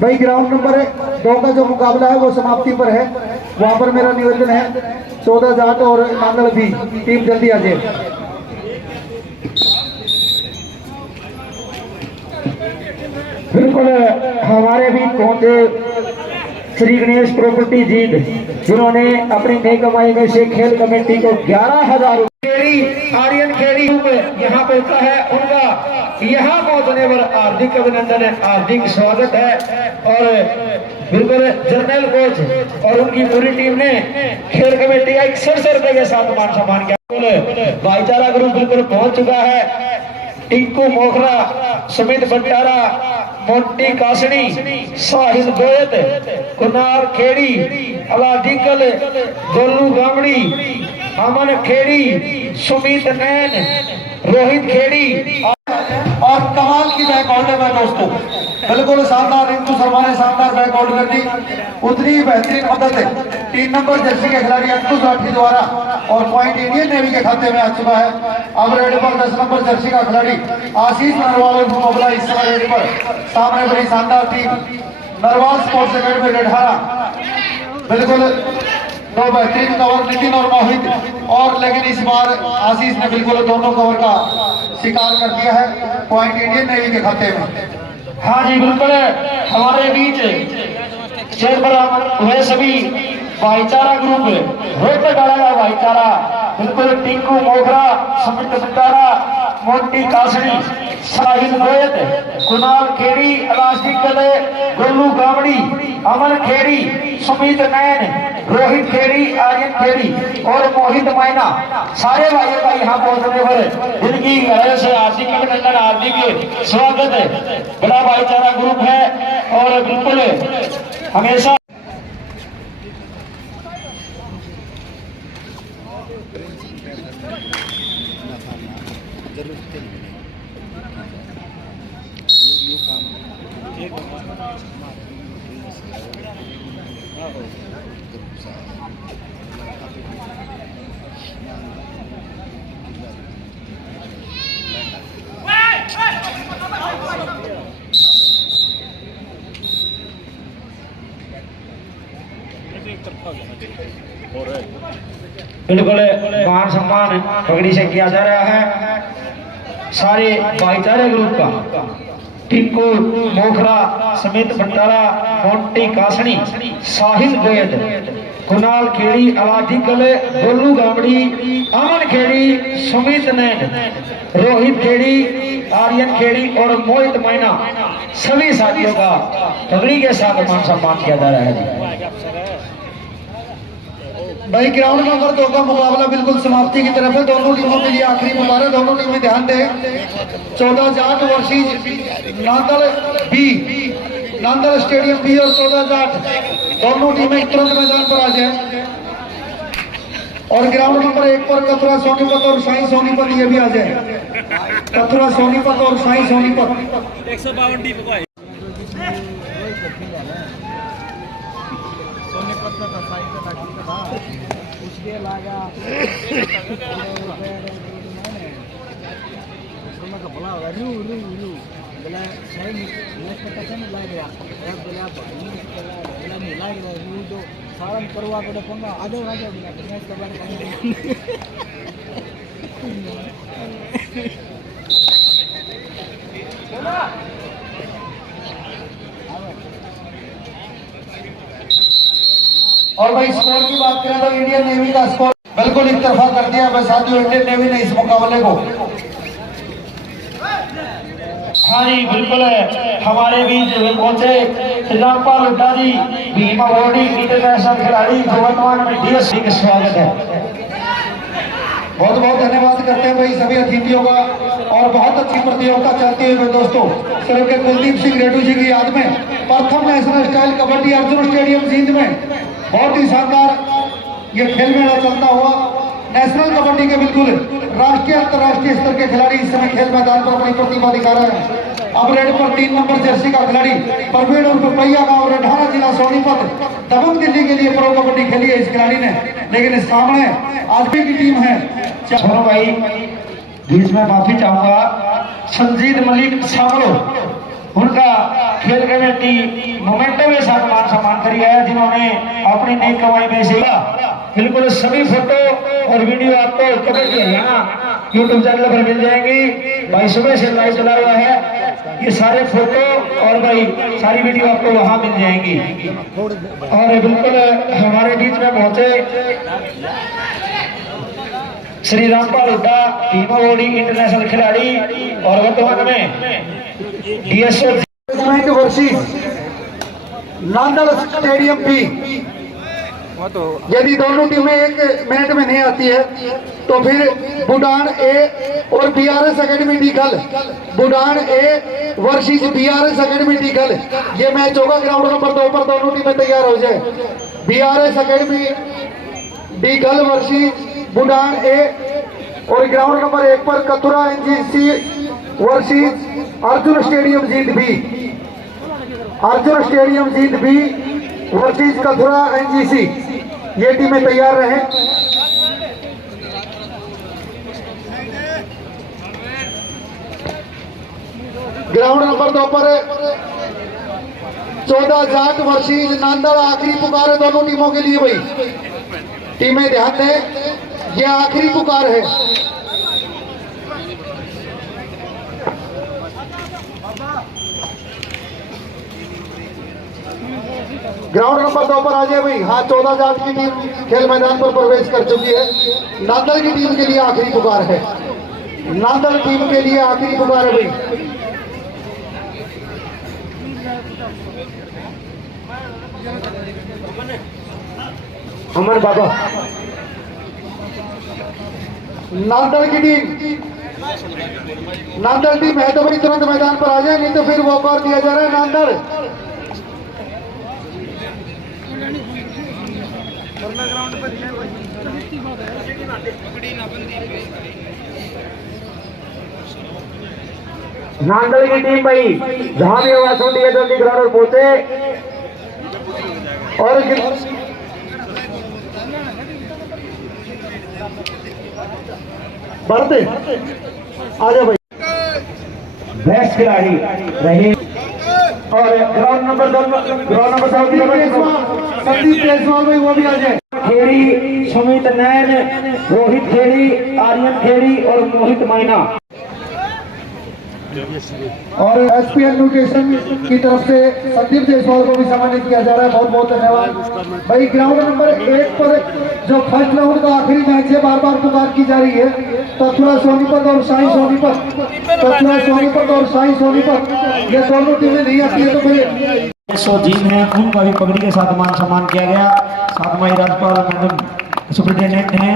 भाई ground number 2 का जो मुकाबला है वो समाप्ति पर है। वहां पर मेरा निवेदन है 14 जाट और नांगल भी टीम जल्दी आ जाए। बिल्कुल हमारे भी पहुंचे श्री गणेश प्रॉपर्टी जीत, जिन्होंने अपनी नई कमाई में से खेल कमेटी को 11,000 आर्यन खेड़ी यहाँ पहुंचा है। उनका यहाँ पहुंचने पर हार्दिक अभिनंदन है, हार्दिक स्वागत है। और बिल्कुल जर्नल कोच और उनकी पूरी टीम ने खेल कमेटी का 61 रुपए के साथ मान सम्मान किया। भाईचारा ग्रुप बिल्कुल पहुंच चुका है। टिंकू मोखरा, सुमित भट्टारा, मोंटी कासनी, साहिल गोयत, कुनाल खेड़ी, अलाडिकल, गोलू गामड़ी, अमन खेड़ी, सुमित नैन, रोहित खेड़ी और कमाल की बैक ऑर्डर है दोस्तों। बिल्कुल शानदार, रिंकू शर्मा ने शानदार बैक ऑर्डर कर दी। उतनी बेहतरीन मदद है 3 नंबर जर्सी के खिलाड़ी अंकुश राठी द्वारा और पॉइंट इंडियन नेवी के खाते में आ चुका है। अब रेड पर 10 नंबर जर्सी का खिलाड़ी आशीष नरवाल मुकाबला इस समय रेड पर सामने बड़ी शानदार टीम नरवाल स्पोर्ट्स अकेडमी रेडहारा। बिल्कुल 2 बेहतरीन कवर नितिन और मोहित, और लेकिन इस बार आशीष ने बिल्कुल दोनों कवर का शिकार कर दिया है पॉइंट इंडियन नेवी के खाते में। हाँ जी बिल्कुल हमारे बीच शेर पर हुए सभी भाईचारा ग्रुप रोहतक का भाईचारा, बिल्कुल टिंकू मोखरा, सुमित भट्टारा, मोंटी कासनी, साहिल गोयत, कुनाल खेड़ी, अलास्टिकल, गोलू गामड़ी, अमन खेड़ी, सुमित नैन, रोहित खेड़ी, आर्यन खेड़ी और मोहित मैना, सारे भाइयों का यहाँ पहुंचने पर जिनकी गहरे से हार्दिक अभिनंदन, हार्दिक स्वागत है। बड़ा भाईचारा ग्रुप है और बिल्कुल हमेशा बिल्कुल मान सम्मान पगड़ी से किया जा रहा है सारे भाईचारे ग्रुप का। टिंकू मोखरा, सुमित भट्टारा, मोंटी कासनी, साहिल गोयत, कुनाल खेड़ी, अलाडिकल, गोलू गामड़ी, अमन खेड़ी, सुमित नैन, रोहित खेड़ी, आर्यन खेड़ी और मोहित मैना, सभी साथियों का पगड़ी के साथ मान सम्मान किया जा रहा है। भाई ग्राउंड नंबर 2 का मुकाबला बिल्कुल समाप्ति की तरफ है। दोनों टीमों के लिए आखिरी मुबारक। दोनों टीमें ध्यान दें 14 Jat versus Nangal B, Nangal stadium B और 14 जाट दोनों टीमें तुरंत मैदान पर आ जाए। और ग्राउंड नंबर 1 पर कथुरा सोनीपत और साई सोनीपत ये भी आ जाए। कथुरा सोनीपत और साई सोनीपत 152 टीम को उसके लागा भला होगा रू रू रू बोला सही नहीं लाग गया बोला बोला नहीं लाग रहा रू तो सारण करवा पड़े पंगा आधे आगे मैच करवाने और भाई स्कोर की बात करें तो इंडियन नेवी का स्कोर बिल्कुल एक तरफा कर दिया है साथियों इंडियन नेवी ने इस मुकाबले को। हाँ जी बिल्कुल हमारे बीच पहुंचे रामपाल हुड्डा जी, भीम अवॉर्डी इंटरनेशनल खिलाड़ी जो वर्तमान में डीएससी का स्वागत है। बहुत बहुत धन्यवाद करते हैं भाई सभी अतिथियों का। और बहुत अच्छी प्रतियोगिता चलती हुई दोस्तों सिर्फ के कुलदीप सिंह रेड्डू जी की याद में प्रथम national style kabaddi Arjun stadium Jind में बहुत ही शानदार ये खेल मेला चलता हुआ। नेशनल कबड्डी के बिल्कुल राष्ट्रीय अंतर्राष्ट्रीय स्तर के खिलाड़ी इस समय खेल मैदान पर अपनी प्रतिभा दिखा रहे हैं। अब रेड पर 3 नंबर जर्सी का खिलाड़ी परवीन उर्फ पैया गांव रढाना जिला सोनीपत दबंग दिल्ली के लिए प्रो कबड्डी खेली है इस खिलाड़ी ने, लेकिन इस सामने आजमी की टीम है। चलो भाई बीच में माफी चाहूंगा, संजीत मलिक सामरो उनका खेल कमेटी मोमेंटम के साथ मान सम्मान करी है, जिन्होंने अपनी नेक कमाई में से बिल्कुल सभी फोटो और वीडियो आपको कमेटी हरियाणा यूट्यूब चैनल पर मिल जाएंगी। भाई सुबह से लाइव चला हुआ है, ये सारे फोटो और भाई सारी वीडियो आपको वहां मिल जाएंगी। और बिल्कुल हमारे बीच में पहुंचे श्री रामपाल हुड्डा भीमा बोडी इंटरनेशनल खिलाड़ी और वर्तमान में डीएसओ वर्सेस नांदल स्टेडियम भी। यदि दोनों टीमें 1 मिनट में नहीं आती है तो फिर बुडान ए और BRS academy Dighal, Budan A versus BRS academy Dighal, ये मैच होगा ग्राउंड नंबर 2 पर। दोनों टीमें तैयार हो जाए। BRS academy Dighal versus Budan A, और ग्राउंड नंबर 1 पर Kathura NGC versus Arjun stadium Jind B, Arjun stadium Jind भी वर्सेस कथुरा एनजीसी, ये टीमें तैयार रहे। ग्राउंड नंबर 2 पर 14 जाट वर्सेस नांदड़, आखिरी पुकार है दोनों टीमों के लिए। भाई टीमें ध्यान दें, ये आखिरी पुकार है। ग्राउंड नंबर 2 पर आ जाए भाई। हाँ, 14 जाट की टीम खेल मैदान पर प्रवेश कर चुकी है। नांदल की टीम के लिए आखिरी पुकार है, नांदल टीम के लिए आखिरी पुकार है भाई। अमर बाबा नांदल की टीम, नांदल टीम है तो भाई तुरंत मैदान पर आ जाए, नहीं तो फिर वॉकआउट दिया जा रहा है। नांदल नांदल की टीम भाई जहां भी आवाज सुन है जल्दी ग्राउंड पर पहुंचे। और बढ़ते आ जाओ भाई। बेस्ट खिलाड़ी रहे और ग्राउंड नंबर 2 संदीप जायसवाल भाई वो भी आ जाए। खेड़ी, सुमित नैन, रोहित खेड़ी, आर्यन खेड़ी और मोहित मायना। और एसपीएल न्यूट्रिशन की तरफ से संदीप जायसवाल को भी सम्मानित किया जा रहा है। बहुत बहुत धन्यवाद भाई। ग्राउंड नंबर 1 पर जो फर्स्ट राउंड का आखिरी मैच है, बार बार पुकार की जा रही है। कथुरा सोनीपत और साई सोनीपत, कथुरा सोनीपत और साई सोनीपत, ये दोनों टीमें नहीं आती है तो फिर जीन है, उनका भी पगड़ी के साथ मान सम्मान किया गया। साथ में राज्यपाल मैडम सुप्रिंटेंडेंट हैं,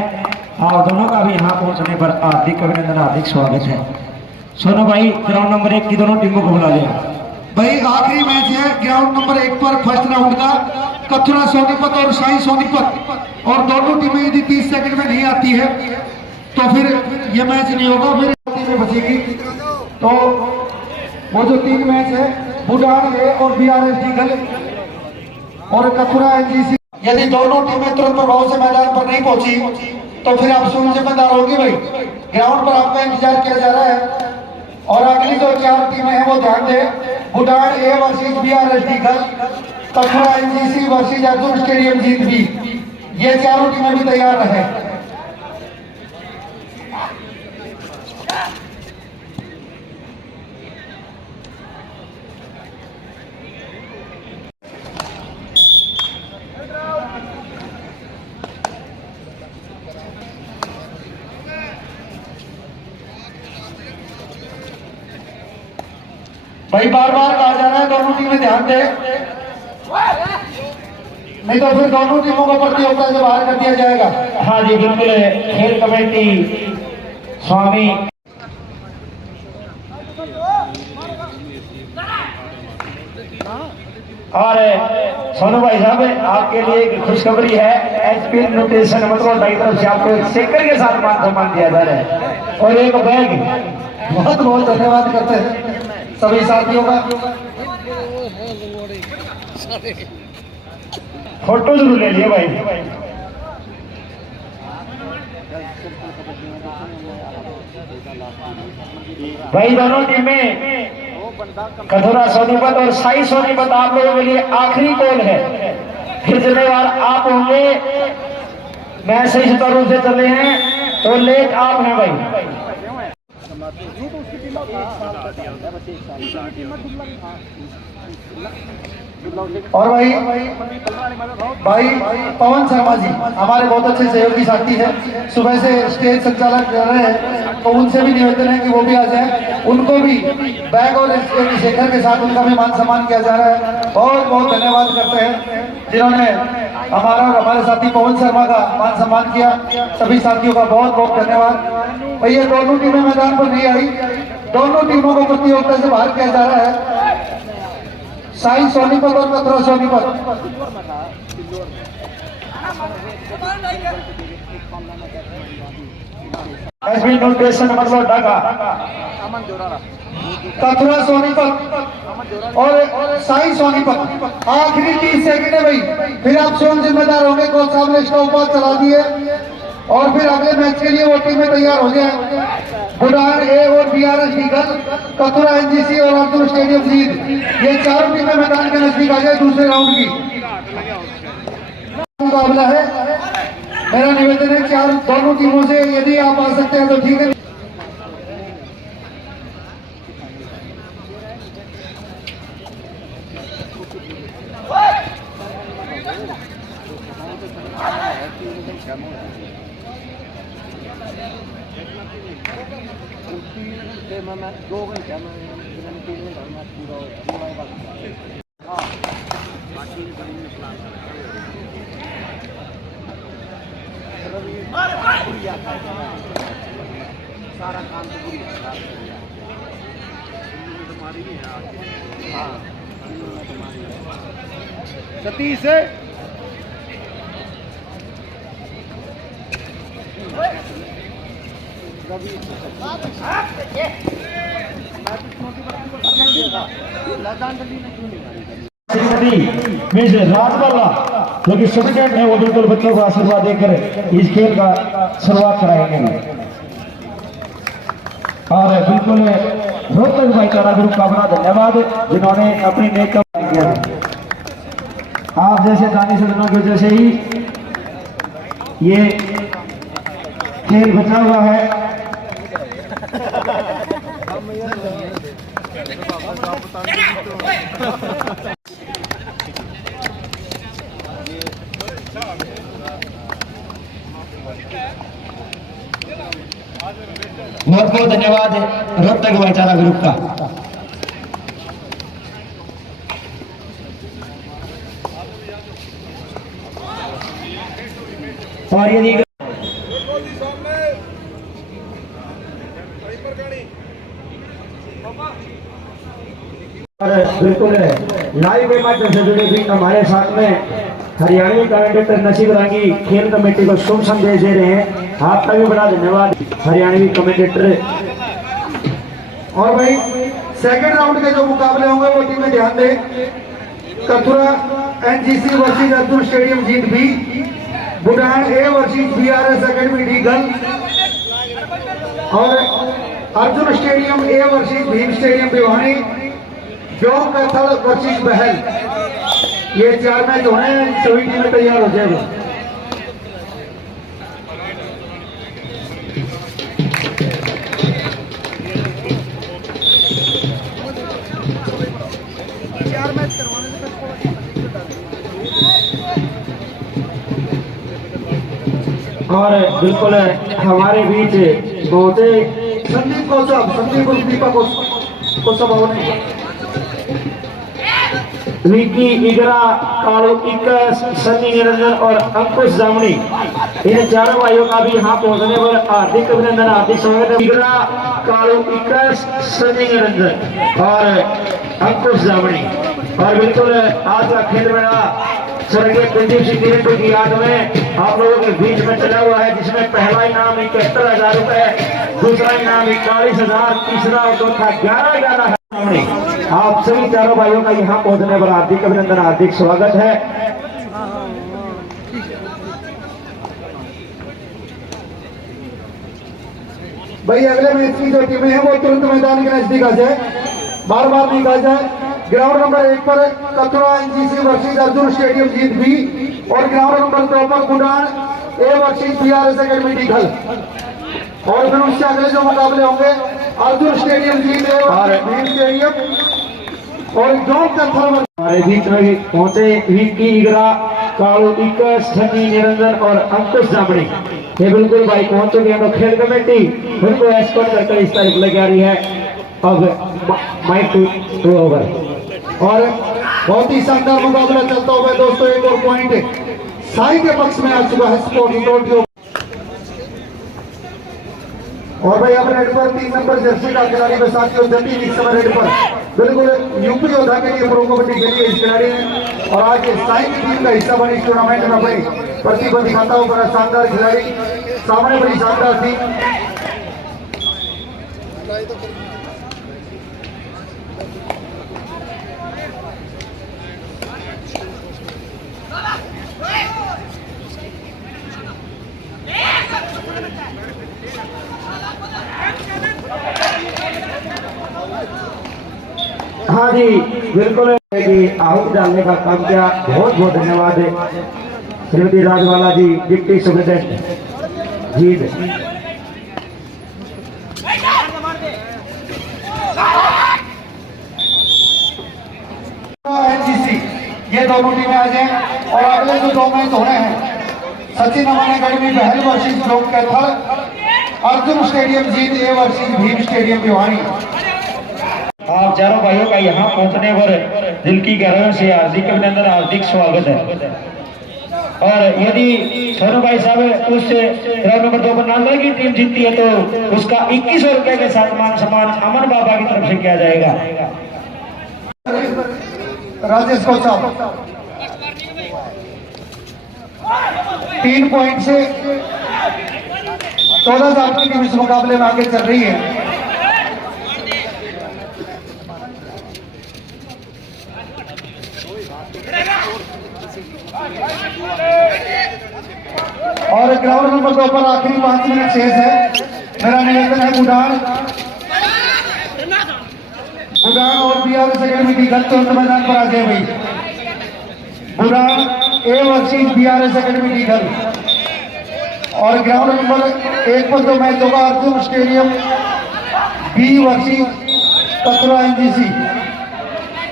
आप दोनों का भी यहाँ पहुँचने पर हार्दिक अभिनंदन, हार्दिक स्वागत है। सोनू भाई ग्राउंड नंबर 1 की दोनों टीमों को बुला लिया भाई। आखिरी मैच है ग्राउंड नंबर 1 पर फर्स्ट राउंड का, कथुरा सोनीपत और साई सोनीपत, और दोनों टीमें यदि 30 सेकंड में नहीं आती है तो फिर ये मैच नहीं होगा, फिर टीमें बचेगी। तो वो जो 3 मैच है बुडान ए और बीआरएस डीगल और कथुरा एनजीसी, यदि दोनों टीमें तुरंत प्रभाव से मैदान पर नहीं पहुंची तो फिर आप सुन जिम्मेदार होगी भाई। ग्राउंड पर आपका इंतजार किया जा रहा है। और अगली जो 4 टीमें हैं वो ध्यान दें, Budan A versus BRS Dighal, Kathura NGC versus Arjun stadium Jind B, ये चारों टीमें भी तैयार रहे। भाई बार बार कहा जा रहा है दोनों टीमें ध्यान दें, नहीं तो फिर दोनों टीमों को प्रतियोगिता से बाहर कर दिया जाएगा। हाँ जी बिल्कुल, खेल कमेटी स्वामी और सोनू भाई साहब आपके लिए एक खुशखबरी है। एचपी न्यूट्रिशन मतलब की तरफ से आपको एक सेकर के साथ सम्मान दिया जा रहा है और एक बैग। बहुत बहुत धन्यवाद करते हैं सभी साथियों का। फोटो जरूर ले लिए भाई। भाई दोनों टीमें कथुरा सोनीपत और साई सोनीपत आप लोगों के लिए आखिरी कॉल है, फिर जिम्मेवार आप होंगे। मैच सही सुचारू रूप से चल रहे हैं तो लेट आप हैं भाई। और भाई पवन शर्मा जी हमारे बहुत अच्छे सहयोगी साथी हैं, सुबह से स्टेज संचालक कर रहे हैं, तो उनसे भी निवेदन है कि वो भी आ जाए। उनको भी बैग और शेखर के साथ उनका भी मान सम्मान किया जा रहा है। बहुत बहुत धन्यवाद करते हैं जिन्होंने हमारा और हमारे साथी पवन शर्मा का मान सम्मान किया। सभी साथियों का बहुत बहुत धन्यवाद। भाई ये दोनों टीमें मैदान पर नहीं आई, दोनों टीमों को प्रतियोगिता से बाहर किया जा रहा है। साई सोनीपत और कथुरा सोनीपत। नोटेशन मतलब डाका कथुरा सोनीपत और साई सोनीपत। आखिरी 30 सेकंड है भाई, फिर आप स्वयं जिम्मेदार होंगे। कोच साहब ने स्टॉप वॉच चला दिए और फिर अगले मैच के लिए वो टीमें तैयार हो जाए। बुढ़ान ए और बीआरएस ईगल, कथुरा एनजीसी और अर्जुन स्टेडियम जीत, ये चारों टीमें मैदान के नजदीक आ जाए दूसरे राउंड की मुकाबला है। मेरा निवेदन है चार दोनों टीमों से यदि आप आ सकते हैं तो ठीक है। सारा काम तो पूरी सतीश राजवाला जो कि सुप्रीडेंट है वो बिल्कुल बच्चों को आशीर्वाद देकर इस खेल का शुरुआत कराएंगे। और बिल्कुल रोहतक भाईचारा ग्रुप का बड़ा धन्यवाद जिन्होंने अपनी नेक किया। आप जैसे दानी सदनों की वजह से ही ये खेल बचा हुआ है। बहुत बहुत धन्यवाद रोहतक भाईचारा ग्रुप का। और यदि बिल्कुल लाइव के माध्यम से जुड़े भी हमारे साथ में हरियाणवी कमेंटेटर नसीब रागी खेल कमेटी को शुभ संदेश दे रहे हैं। आपका भी बड़ा धन्यवाद हरियाणवी कमेंटेटर। और भाई सेकंड राउंड के जो मुकाबले होंगे वो टीमें ध्यान दें। Kathura NGC versus Arjun stadium Jind B, Budhan A versus BRS academy रीगल और Arjun stadium A versus Bhim stadium Bhiwani, Jog Kaithal versus बहल। ये 4 मैच होने हैं, सभी टीमें तैयार हो जाएगी। और बिल्कुल हमारे बीच बहुत संदीप कौशल, संदीप और दीपक कौशल, विकी इगरा, कालो इक्कस, सन्नी निरंजन और अंकुश जामनी, इन चारों भाइयों का भी यहाँ पहुंचने पर हार्दिक अभिनंदन, हार्दिक स्वागत है। इगरा, कालो इक्कस, सन्नी निरंजन और अंकुश जामनी। और बिल्कुल आज का खेल मेला स्वर्गीय कुलदीप सिंह किरंटू की याद में आप लोगों के बीच में चला हुआ है, जिसमें पहला इनाम 71,000 रुपए, दूसरा इनाम 41,000, तीसरा और चौथा 11,000 है। आप सभी चारों भाइयों का यहाँ पहुंचने पर हार्दिक अभिनंदन, हार्दिक स्वागत है। भाई अगले मैच की जो टीमें हैं वो तुरंत मैदान के नजदीक आ जाए, बार बार नहीं कहा जाए। ग्राउंड नंबर 1 पर Kathua NGC versus Arjun stadium Jind B, और ग्राउंड नंबर 2 पर Gudan A versus BRS academy Dighal, और फिर उससे अगले जो मुकाबले होंगे अर्जुन स्टेडियम जीत ए और भीम स्टेडियम और जो कथुआ। हमारे बीच में भी पहुंचे विक्की इगरा, कालू इकस, सनी निरंजन और अंकुश जामनी, ये बिल्कुल भाई पहुंच चुके हैं। तो खेल कमेटी उनको एस्कॉर्ट करकर इस तारीख लेके आ रही है। अब माइक टू ओवर, और बहुत ही शानदार मुकाबला चलता हुआ दोस्तों, एक और पॉइंट साई के पक्ष में आ चुका है स्पोर्ट्स अथॉरिटी। और भाई अब रेड पर 3 नंबर जर्सी का खिलाड़ी में साथियों जतीन इस समय रेड पर बिल्कुल यूपी योद्धा के लिए प्रो कबड्डी खेली है इस खिलाड़ी ने, और आज साई की टीम का हिस्सा बनी इस टूर्नामेंट में भाई प्रतिभा दिखाता हुआ बड़ा शानदार खिलाड़ी, सामने बड़ी शानदार थी। हाँ जी बिल्कुल, आउट डालने का काम किया, बहुत बहुत धन्यवाद है श्रीमती राजवाला जी, डिप्टी सुप्रिंटेंडेंट जी। एनजीसी ये दोनों टीमें आ जाएं, और अगले जो 2 मैच हो रहे हैं सचिन अमन अकेडमी बहल वर्सेस लोक कैथल, अर्जुन स्टेडियम जीत ए वर्सेस भीम स्टेडियम भिवानी। आप चारों भाइयों का यहाँ पहुंचने पर दिल की गहराइयों से हार्दिक अभिनंदन, हार्दिक स्वागत है। और यदि सोनू भाई साहब उस ग्राउंड नंबर 2 पर नांदल की टीम जीतती है तो उसका 2100 रुपए के साथ मान सम्मान अमन बाबा की तरफ से किया जाएगा। राजेश कोचा 3 पॉइंट से 14,000 की टीम इस मुकाबले में आगे चल रही है। और ग्राउंड नंबर 2 पर आखिरी 5 मिनट शेष है। मेरा निवेदन है गुडान और बीआरएस एकेडमी की गलत मैदान पर आ जाए भाई। गुडान ए वर्सेस बीआरएस एकेडमी की गल, और ग्राउंड नंबर 1 पर जो मैच होगा Arjun stadium B versus Kathua NGC,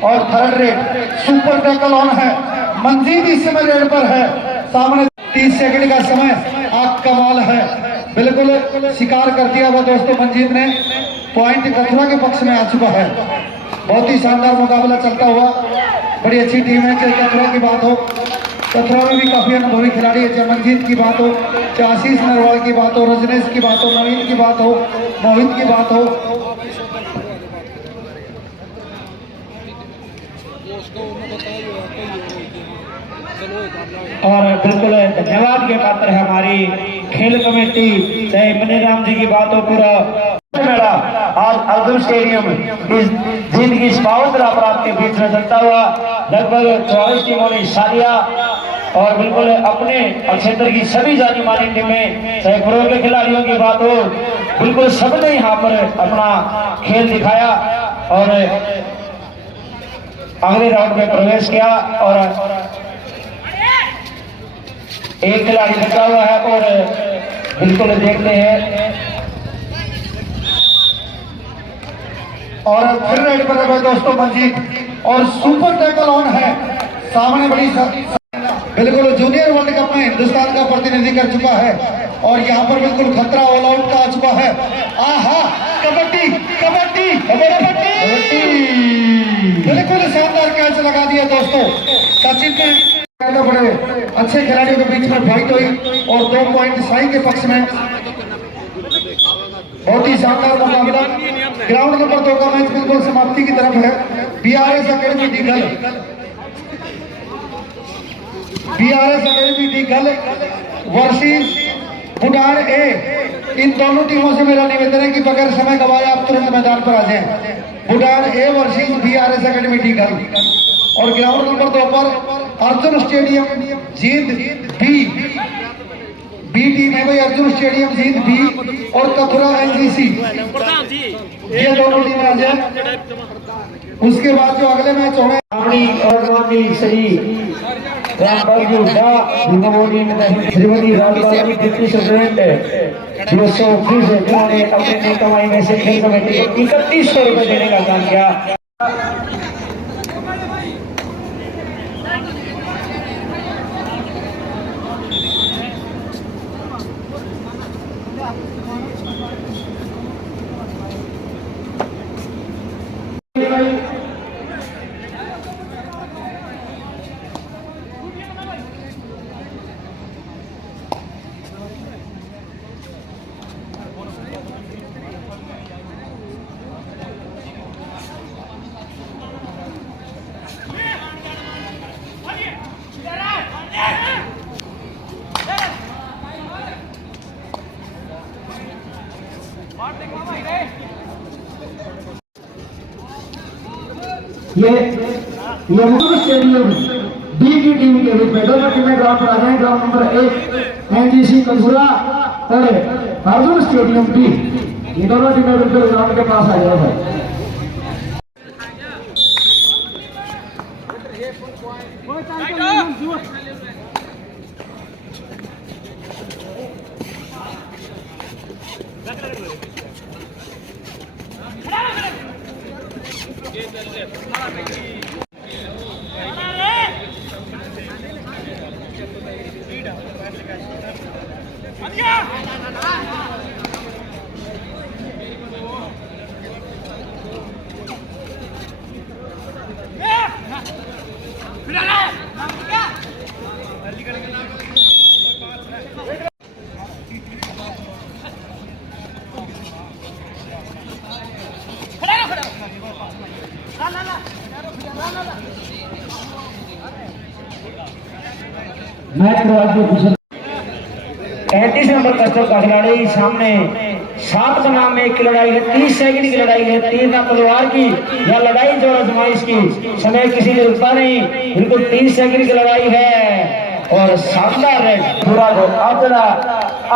और third raid super tackle on है। मंजीत इस समय रेड पर है, सामने 30 सेकंड का समय, आग कमाल है, बिल्कुल शिकार कर दिया वो दोस्तों मंजीत ने। पॉइंट कथुआ के पक्ष में आ चुका है। बहुत ही शानदार मुकाबला चलता हुआ, बड़ी अच्छी टीम है। चाहे कथुआ की बात हो, कथुआ में भी काफी अनुभवी खिलाड़ी है, चाहे मंजीत की बात हो, चाहे आशीष नरवाल की बात हो, रजनीश की बात हो, नवीन की बात हो, मोहित की बात हो। और बिल्कुल धन्यवाद के पात्र है हमारी खेल कमेटी, चाहे मनीराम जी की बात हो, पूरा मेला आज अर्जुन स्टेडियम इस जिंदगी इस पावन अपराध के बीच में चलता हुआ लगभग 44 टीमों ने हिस्सा लिया, और बिल्कुल अपने क्षेत्र की सभी जानी मानी टीमें, चाहे प्रो के खिलाड़ियों की बात हो, बिल्कुल सबने यहाँ पर अपना खेल दिखाया और अगले राउंड में प्रवेश किया। और एक खिलाड़ी बचा हुआ है, और बिल्कुल देखते हैं, और फिर रेड पर है दोस्तों मंजीत, और सुपर टैकल ऑन है, सामने बड़ी बिल्कुल जूनियर वर्ल्ड कप में हिंदुस्तान का प्रतिनिधि कर चुका है, और यहाँ पर बिल्कुल खतरा ऑल आउट का आ चुका है। आहा कबड्डी कबड्डी कबड्डी, बिल्कुल शानदार कैच लगा दिया दोस्तों। सचिन ने बड़े अच्छे खिलाड़ियों के बीच में फाइट हुई, और 2 पॉइंट साई के पक्ष में। बहुत ही शानदार मुकाबला। ग्राउंड नंबर 2 का मैच बिल्कुल समाप्ति की तरफ है। BRS academy Dighal, BRS academy Dighal versus Gudan A इन दोनों टीमों से मेरा निवेदन है कि बगैर समय गवाए आप तुरंत मैदान पर आ जाएं। Bhutan A versus BRS academy Dighal और ग्राउंड नंबर 2 पर Arjun stadium Jind B team है भाई। अर्जुन स्टेडियम जींद बी और कथुरा NGC, ये दोनों टीम आ जाए। उसके बाद जो अगले मैच होंगे अपनी अरमानी श्री रामपाल जी हुड्डा भीमामोनी में श्रीमती राजपाल जी डिप्टी सुप्रीटेंडेंट 220 जिन्होंने अपने नई कमाई में से खेल कमेटी को 3100 रुपए देने का काम किया। ये स्टेडियम बी की टीम के बीच में दोनों टीमें ग्राउंड पर आ जाए। ग्राउंड नंबर 1 NGC कथुरा और अर्जुन स्टेडियम बी, ये दोनों टीमें बिल्कुल ग्राउंड के पास आ जाए। मैच के बाद 35 नंबर कस्टम का खिलाड़ी सामने 7 बनाम में एक की लड़ाई है, 30 सेकंड की लड़ाई है, 3 तलवार की या लड़ाई जो आजमाइश की, समय किसी ने रुकता नहीं, बिल्कुल 30 सेकंड की लड़ाई है और शानदार रेड पूरा को अपना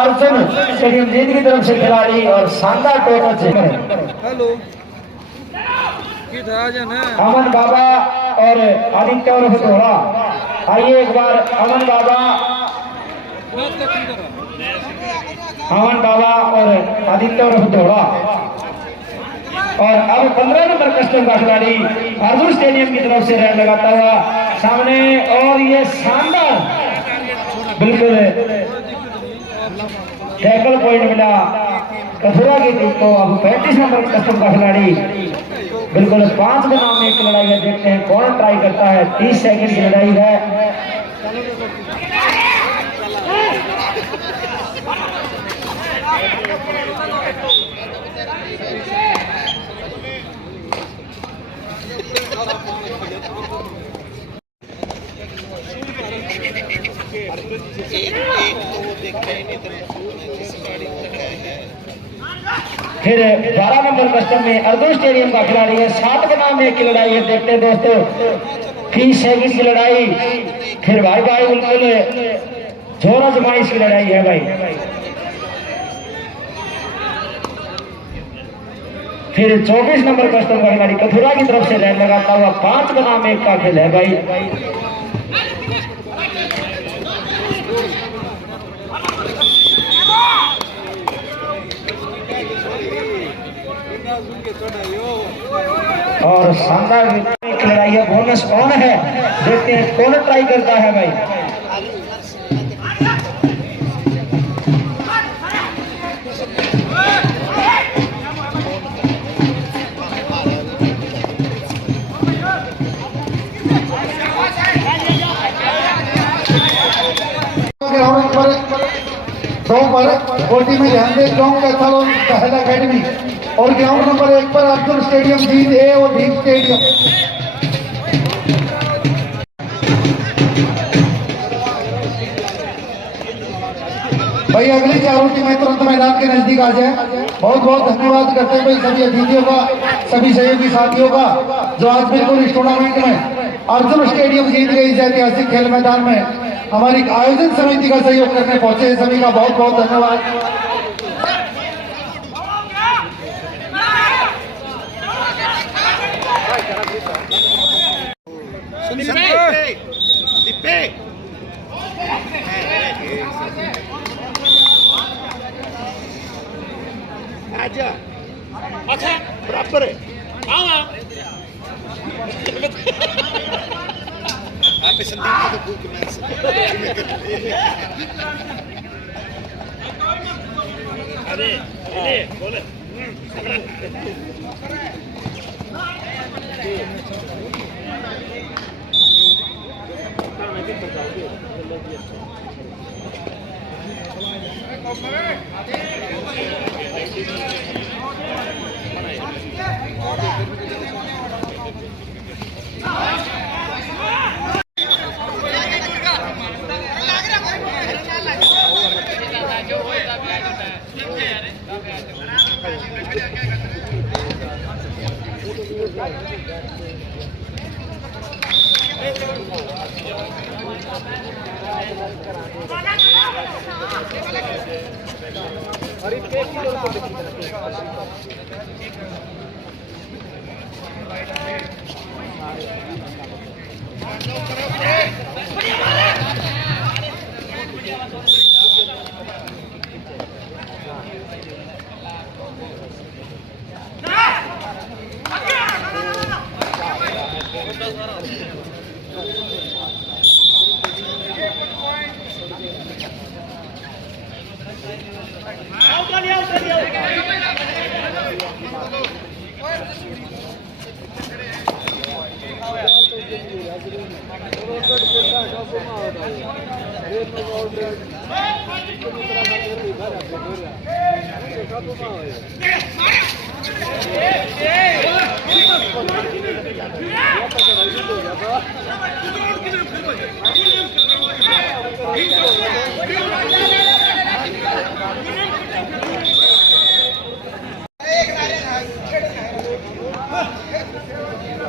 अर्जुन स्टेडियम जीत की तरफ से खिलाड़ी और शानदार टोटल से अमन बाबा और आदित्य और हथौड़ा। आइए एक बार अमन बाबा और आदित्य और हथौड़ा। और अब 15 नंबर कस्टम का खिलाड़ी अर्जुन स्टेडियम की तरफ से रन लगाता हुआ सामने और ये शानदार बिल्कुल टैकल पॉइंट मिला कथुरा की टीम को। अब 35 नंबर कस्टम का खिलाड़ी बिल्कुल 5 बनाम में एक लड़ाई है, देखते हैं कौन ट्राई करता है। 30 सेकंड की लड़ाई है। फिर 12 नंबर कस्टम में अर्जुन स्टेडियम का खिलाड़ी है, 7 के नाम में एक की लड़ाई है, देखते हैं दोस्तों 30 सेकंड की लड़ाई। फिर भाई भाई बिल्कुल जोर आजमाइश की लड़ाई है भाई। फिर 24 नंबर कस्टम का खिलाड़ी कथुरा की तरफ से लाइन लगाता हुआ 5 के नाम एक का खेल है भाई। और शानदार एक लड़ाई है, बोनस कौन है देखते हैं कौन ट्राई करता है भाई। गोटी में ध्यान दे पहला अकेडमी और ग्राउंड नंबर 1 पर अर्जुन स्टेडियम जींद ए और भीम स्टेडियम। भाई अगली चारों टीमें तुरंत मैदान के नजदीक आ जाए। बहुत बहुत धन्यवाद करते हैं भाई सभी अतिथियों का, सभी सहयोगी साथियों का जो आज बिल्कुल इस टूर्नामेंट में अर्जुन स्टेडियम जीत गई इस ऐतिहासिक खेल मैदान में हमारी आयोजन समिति का सहयोग करने पहुंचे हैं। सभी का बहुत बहुत धन्यवाद। आजा अच्छा बराबर है हाँ आप संदीप को तो भूख अरे बोले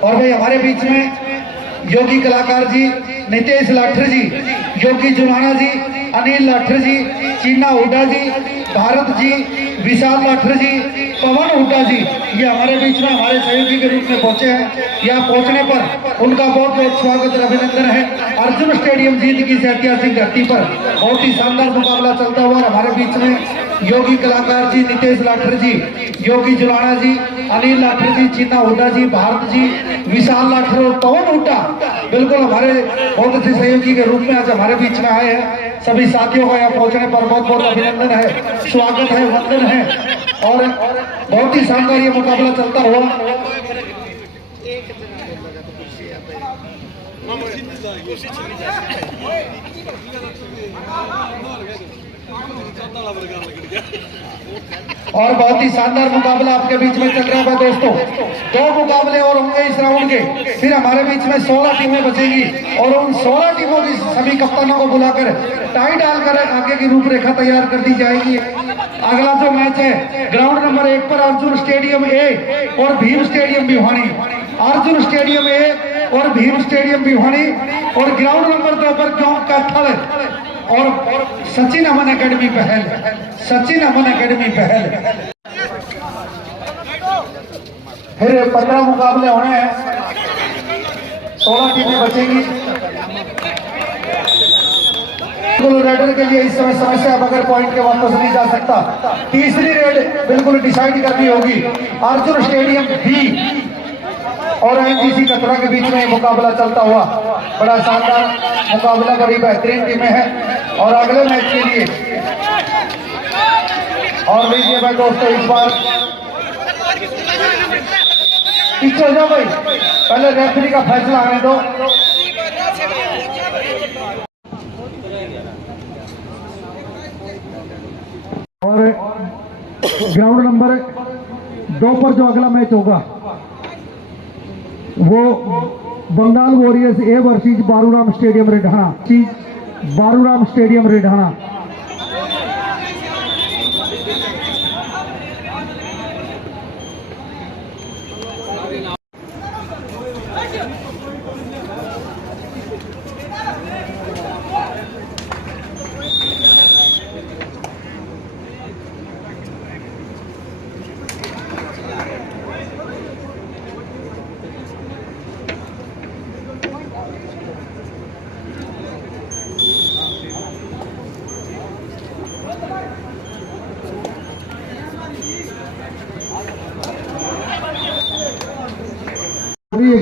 और भाई हमारे बीच में योगी कलाकार जी, नितेश लाठर जी, योगी जुलाना जी, अनिल लाठर जी, चीना हुड्डा जी, भारत जी, विशाल लाठर जी, पवन हुड्डा जी, ये हमारे बीच में हमारे सहयोगी के रूप में पहुंचे हैं। यहाँ पहुंचने पर उनका बहुत बहुत स्वागत और अभिनंदन है। अर्जुन स्टेडियम जीत की ऐतिहासिक धरती पर बहुत ही शानदार मुकाबला चलता हुआ हमारे बीच में योगी कलाकार जी, नितेश लाठर जी, योगी जुलाना जी, अनिल लाठर जी, चीना हुड्डा जी, भारत जी, विशाल लाठर और पवन हुड्डा बिल्कुल हमारे बहुत अच्छे सहयोगी के रूप में आज हमारे बीच में आए हैं। सभी साथियों का यहाँ पहुंचने पर बहुत बहुत अभिनंदन है, स्वागत है, वंदन है और बहुत ही शानदार ये मुकाबला चलता हुआ और बहुत ही शानदार मुकाबला आपके बीच में चल रहा है दोस्तों। 2 मुकाबले और होंगे इस राउंड के, फिर हमारे बीच में 16 टीमें बचेंगी और उन 16 टीमों की सभी कप्तानों को बुलाकर टाई डालकर आगे की रूपरेखा तैयार कर दी जाएगी। अगला जो मैच है ग्राउंड नंबर 1 पर अर्जुन स्टेडियम ए और भीम स्टेडियम भिवानी, अर्जुन स्टेडियम ए और भीम स्टेडियम भिवानी और ग्राउंड नंबर 2 पर चौक का थल और सचिन अमन एकेडमी पहल, सचिन अमन एकेडमी पहल। फिर 15 मुकाबले होने हैं, 16 टीमें बचेंगी। रेडर के लिए इस समय समस्या बगैर पॉइंट के वापस नहीं जा सकता। तीसरी रेड बिल्कुल डिसाइड करनी होगी। अर्जुन स्टेडियम बी और एनजीसी कतरा के बीच में मुकाबला चलता हुआ बड़ा शानदार मुकाबला, बड़ी बेहतरीन टीमें हैं और अगले मैच के लिए और लीजिए भाई दोस्तों इस बार पीछे हो जाओ भाई, पहले रेफरी का फैसला आने दो। और ग्राउंड नंबर 2 पर जो अगला मैच होगा वो Bengal warriors A versus Baruram stadium Redhana, Baruram stadium Redhana.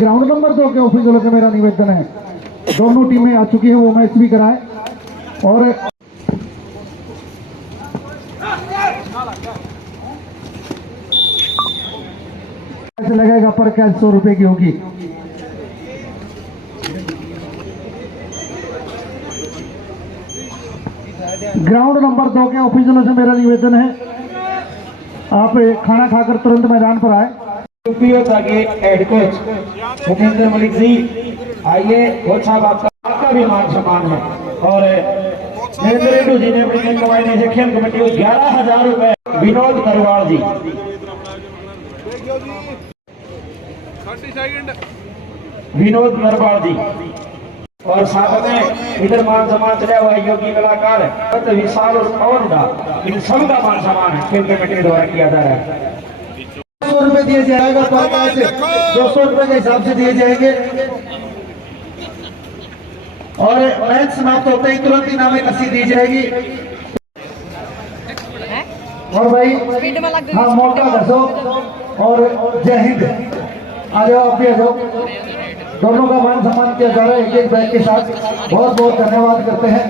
Ground number 2 के ऑफिसरों से मेरा निवेदन है, दोनों टीमें आ चुकी हैं, वो मैच भी कराएं। और ऐसे लगेगा पर कैच 100 रुपए की होगी। ग्राउंड नंबर 2 के ऑफिसरों से मेरा निवेदन है, आप खाना खाकर तुरंत मैदान पर आए। यूपीओ के हेड कोच भूपेंद्र मलिक जी, आइए कोच साहब, आपका भी मान सम्मान है। और नरेंद्र रेड्डी जी ने अपनी कमाई से खेल कमेटी को 11,000 रुपए, विनोद करवाल जी, विनोद नरवाल जी, और साथ में इधर मान सम्मान चला हुआ योगी कलाकार है विशाल और का, इन सबका मान सम्मान है खेल कमेटी के द्वारा किया जा रहा है। 100 रुपए दिए जाएगा, 200 रुपए के हिसाब से दिए जाएंगे। और मैच समाप्त होते ही तुरंत इनामी रस्सी दी जाएगी। और भाई हाँ मौका दसो और जय हिंद, आ जाओ, आप भी आ जाओ। दोनों का मान सम्मान किया जा रहा है एक एक बैग के साथ। बहुत बहुत धन्यवाद करते हैं।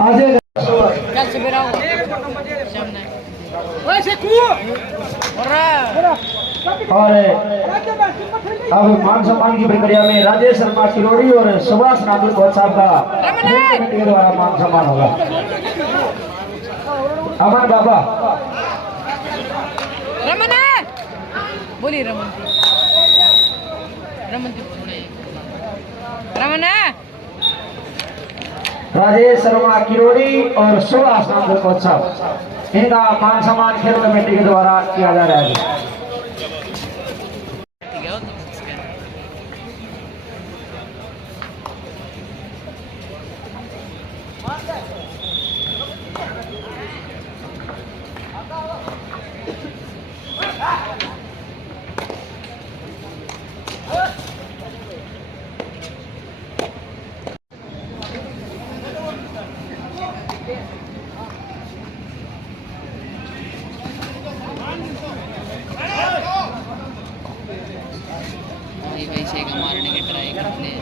आज और अब मान सम्मान की प्रक्रिया में राजेश शर्मा किरोड़ी और सुभाष नागुल कोच साहब का खेल कमेटी के द्वारा मान सम्मान होगा। अमन बाबा, रमन है, बोलिए रमन है। राजेश शर्मा किरोड़ी और सुभाष नागुल कोच साहब, इनका मान सम्मान खेल कमेटी के द्वारा किया जा रहा है। मारने की ट्राई करते हैं।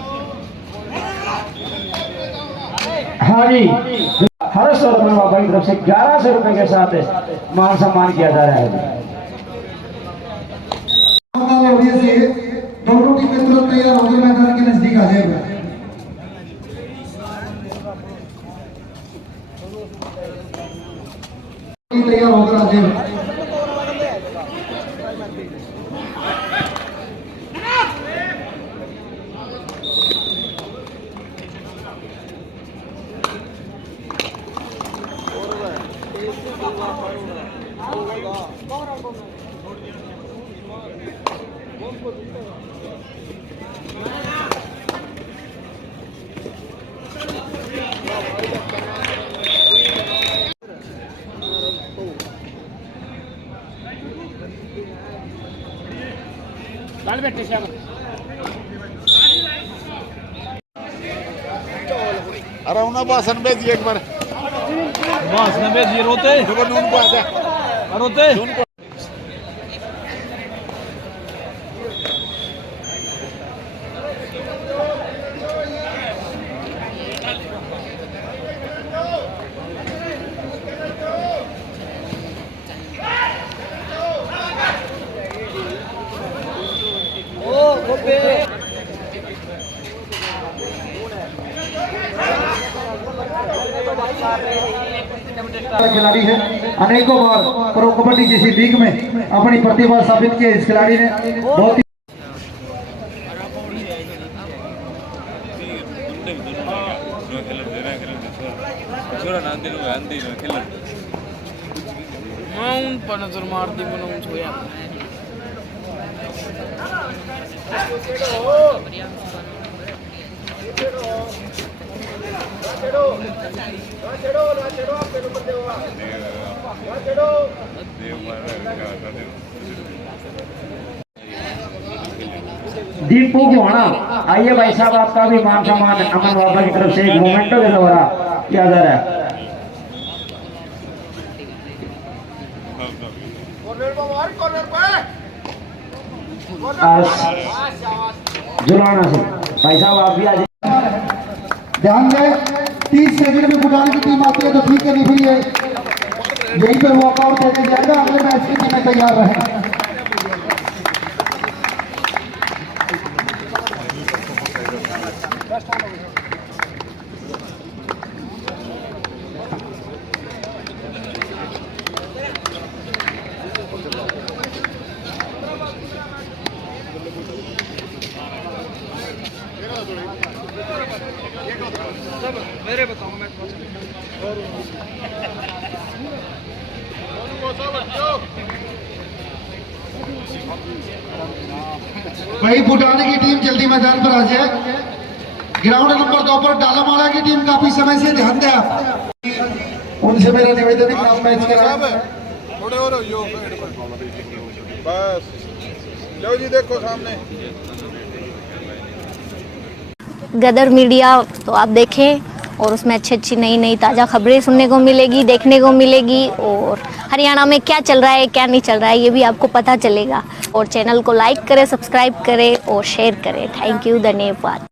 हाँ जी, हर्ष और अमन बाबा की तरफ से 1100 रुपए के साथ मान सम्मान किया जा रहा है। दोनों टीमें तुरंत तैयार हो गए, मैदान के नजदीक आ जाएगा। तैयार होकर आ जाएगा। अरे उन्हें बासन भेज एक बार, बासन भेजिए, रोते नून को आजा, रोते खिलाड़ी है, अनेकों बार प्रो कबड्डी जैसी लीग में अपनी प्रतिभा साबित की है इस खिलाड़ी ने। बहुत ही माउंट पनजर मारती बनवून छोया दीपू गुहाना, आइए भाई साहब, आपका भी मान सम्मान अमन बाबा की तरफ से एक मोमेंटो के द्वारा किया जा रहा है। जुलाना से भाई साहब आप भी आ जाइए। ध्यान दें 30 सेकंड में भूटान की टीम आती है तो ठीक है, नहीं फिर ये यहीं पर वॉकआउट देने जाएगा। अगले मैच की टीमें तैयार रहें। भाई भूटान की टीम जल्दी मैदान पर आ जाए। ग्राउंड नंबर 2 पर डालामाला की टीम काफी समय से ध्यान दें आप। उनसे मेरा निवेदन है कि आप मैच कराएं। थोड़े और यो बस लो जी, देखो सामने गदर मीडिया तो आप देखें और उसमें अच्छी अच्छी नई नई ताज़ा खबरें सुनने को मिलेगी, देखने को मिलेगी, और हरियाणा में क्या चल रहा है क्या नहीं चल रहा है ये भी आपको पता चलेगा। और चैनल को लाइक करें, सब्सक्राइब करें और शेयर करें। थैंक यू, धन्यवाद।